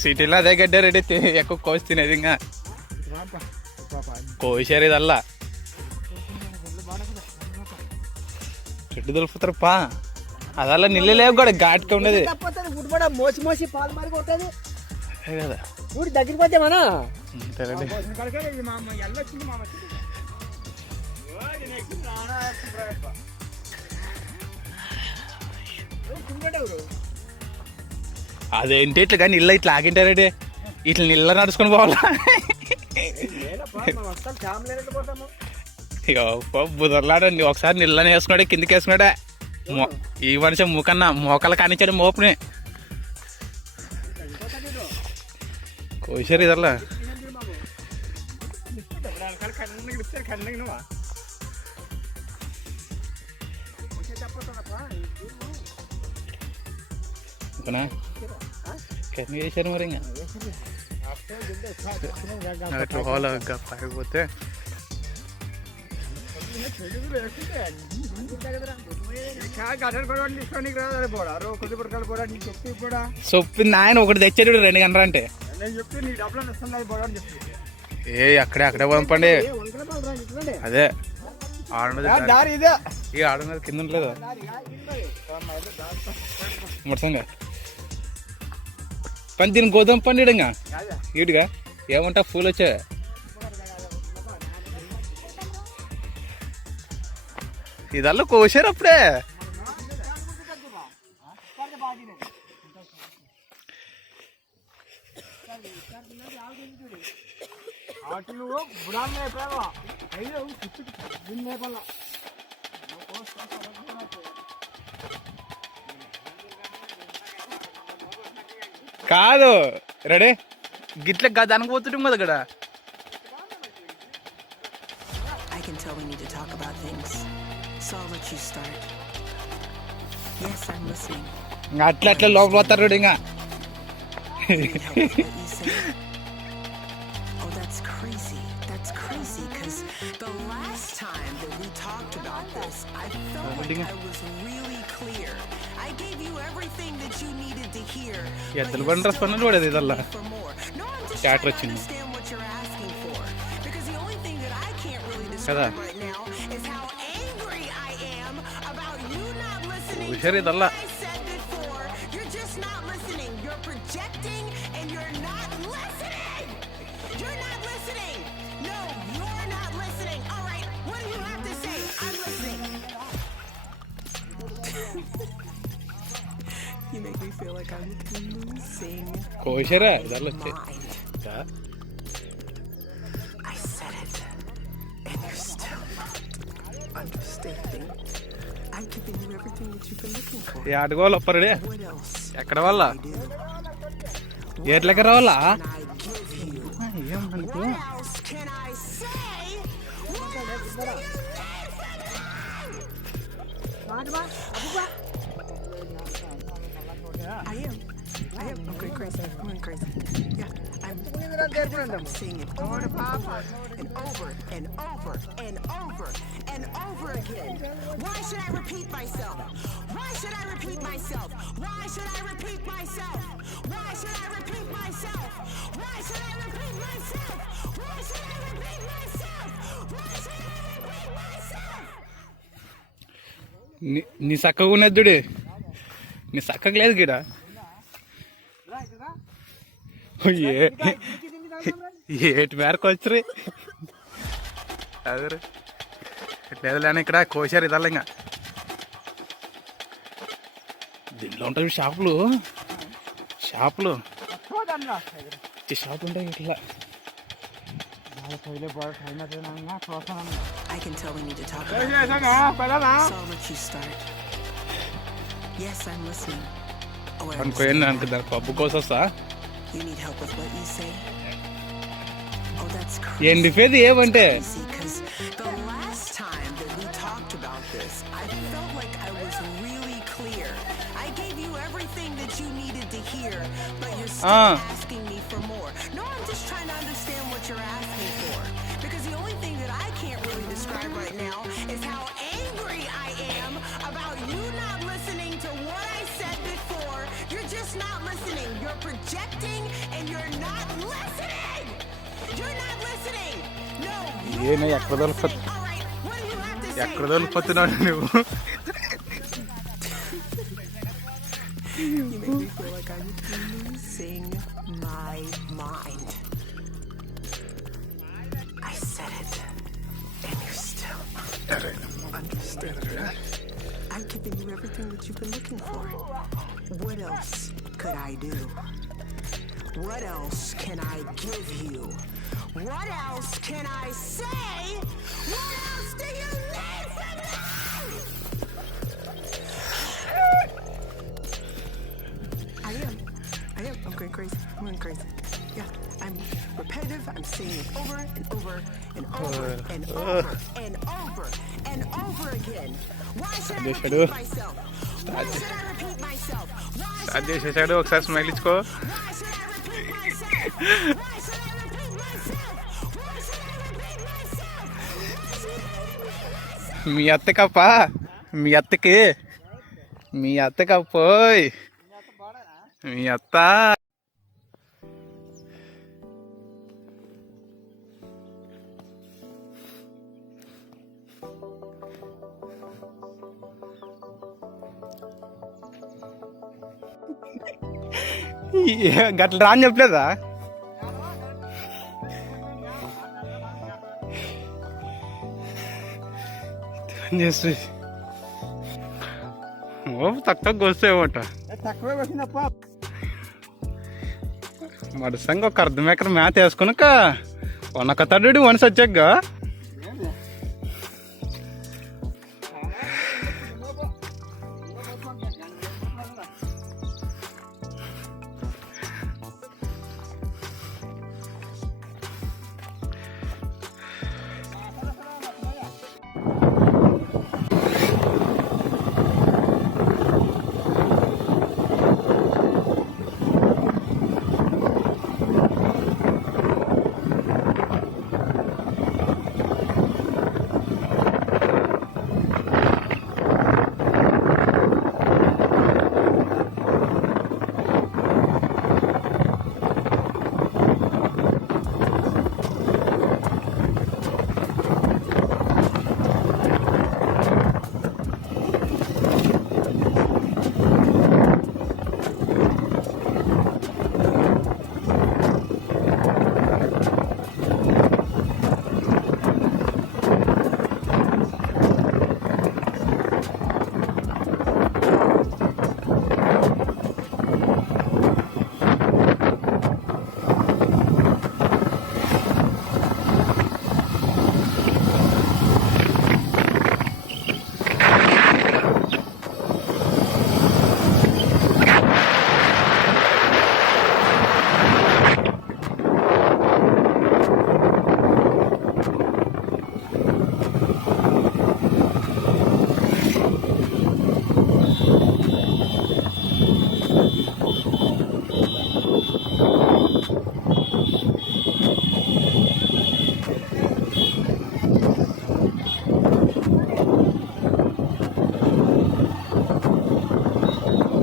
సిటీలో అదే గడ్డ రెడీ ఎక్కువ కోసి తినేది ఇంకా కోసారు ఇదల్లా చెట్టు దులుపుతారప్పా అదల్లా నిల్లు లేవు కూడా ఘాటుగా ఉండేది మోసి మోసి పాలు మరి కొట్టేది కదా ఊడి దగ్గరికి పోతే మన అదేంటి ఇట్లా కానీ ఇల్లు ఇట్లా ఆగింటారండి ఇట్లా నిల్ల నడుచుకొని పోవాలా బుదర్లాడండి ఒకసారి నిల్లని వేసుకున్నాడే కిందకి వేసుకున్నాడే ఈ మనిషి మూకన్నా మోకాలు కానిచ్చాడు మోపుని కోసారు ఇదల్లా ఓకేనా కన్నీ చేశారు మరి ఇంకా అట్లా హోల్ పైపోతే చొప్పింది ఆయన ఒకటి తెచ్చాడు 2 గంటలు అంటే ఏ అక్కడే పంపండి అదే ఆడున్నది ఈ ఆడున్నది కింద ఉండలేదు మొత్తంగా పని దీని గోధుమ పండిడంగా ఈడుగా ఏమంటా పూలు వచ్చా ఇదల్లా కోసారు అప్పుడే కాదు రెడీ గిట్ల దానికి పోతుంటాం కదా ఇక్కడ అట్లా అట్లా లోపల పోతారు ఇంకా ఎద్దలు బండి రెస్పాండ్ పడేది ఇదల్లా థియేటర్ వచ్చింది కదా హుషారు ఇదల్లా కోసారా ఇదల్లా వచ్చే ఆడుకోవాలి ఒప్పరుడే ఎక్కడ వాళ్ళ ఏట్లకి రావాలా ఏమనుకో I am going crazy. I'm going crazy. Yeah, I'm seeing it over and over and over and over and over again. Why should I repeat myself? Why should I repeat myself? Why should I repeat myself? Why should I repeat myself? Why should I repeat myself? Why should I repeat myself? Why should I repeat myself? నీ చక్కగా ఉన్నది చూడు నీ చక్కగా లేదు గిడ ఏటి మేరకు వచ్చి అదే లేదు లేని ఇక్కడ కోసారు ఇదల్లా ఇంకా దీంట్లో ఉంటాయి షాపులు షాపులు ఉంటాయి ఇట్లా అనుకోండి నాకు దాని పబ్బు కోసం వస్తా ఎండిపోయేది ఏమంటే No, I'm just trying to understand what you're asking for. Because the only thing that I can't really describe right now is how angry I am about you not listening to what I said before. You're just not listening. You're projecting and you're not listening. You're not listening. No, you're ఏనా not ఎక్కడ దొరుకుతుంది listening. All right, what do you have to say? ఎక్కడ దొరికిపోతున్నాడు నువ్వు You make me feel like I'm losing my mind. I said it, and you're still understanding. I've given you everything that you've been looking for. What else could I do? What else can I give you? What else can I say? What else do you need from me? I am. I'm going crazy. I'm going crazy. Yeah, I'm repetitive. I'm saying it over and over and over and over and over and over again. Why should I repeat myself? Why should I repeat myself? Start చేసేసాడు ఒకసారి స్మైల్ ఇచ్చుకో Why should I repeat myself? Why should I repeat myself? Why should I repeat myself? మీ అత్తకప్పా మీ అత్తకి మీ అత్తకపోయ్ మీ అత్త గట్ల రాని చెప్పలేదా చేసి ఓ తక్కువ వస్తేవట తక్కువే వచ్చినప్ప మడసంగా ఒక అర్ధం ఎకర మ్యాథ్ వేసుకున్నాక వనక తడ్డు వనస వచ్చాక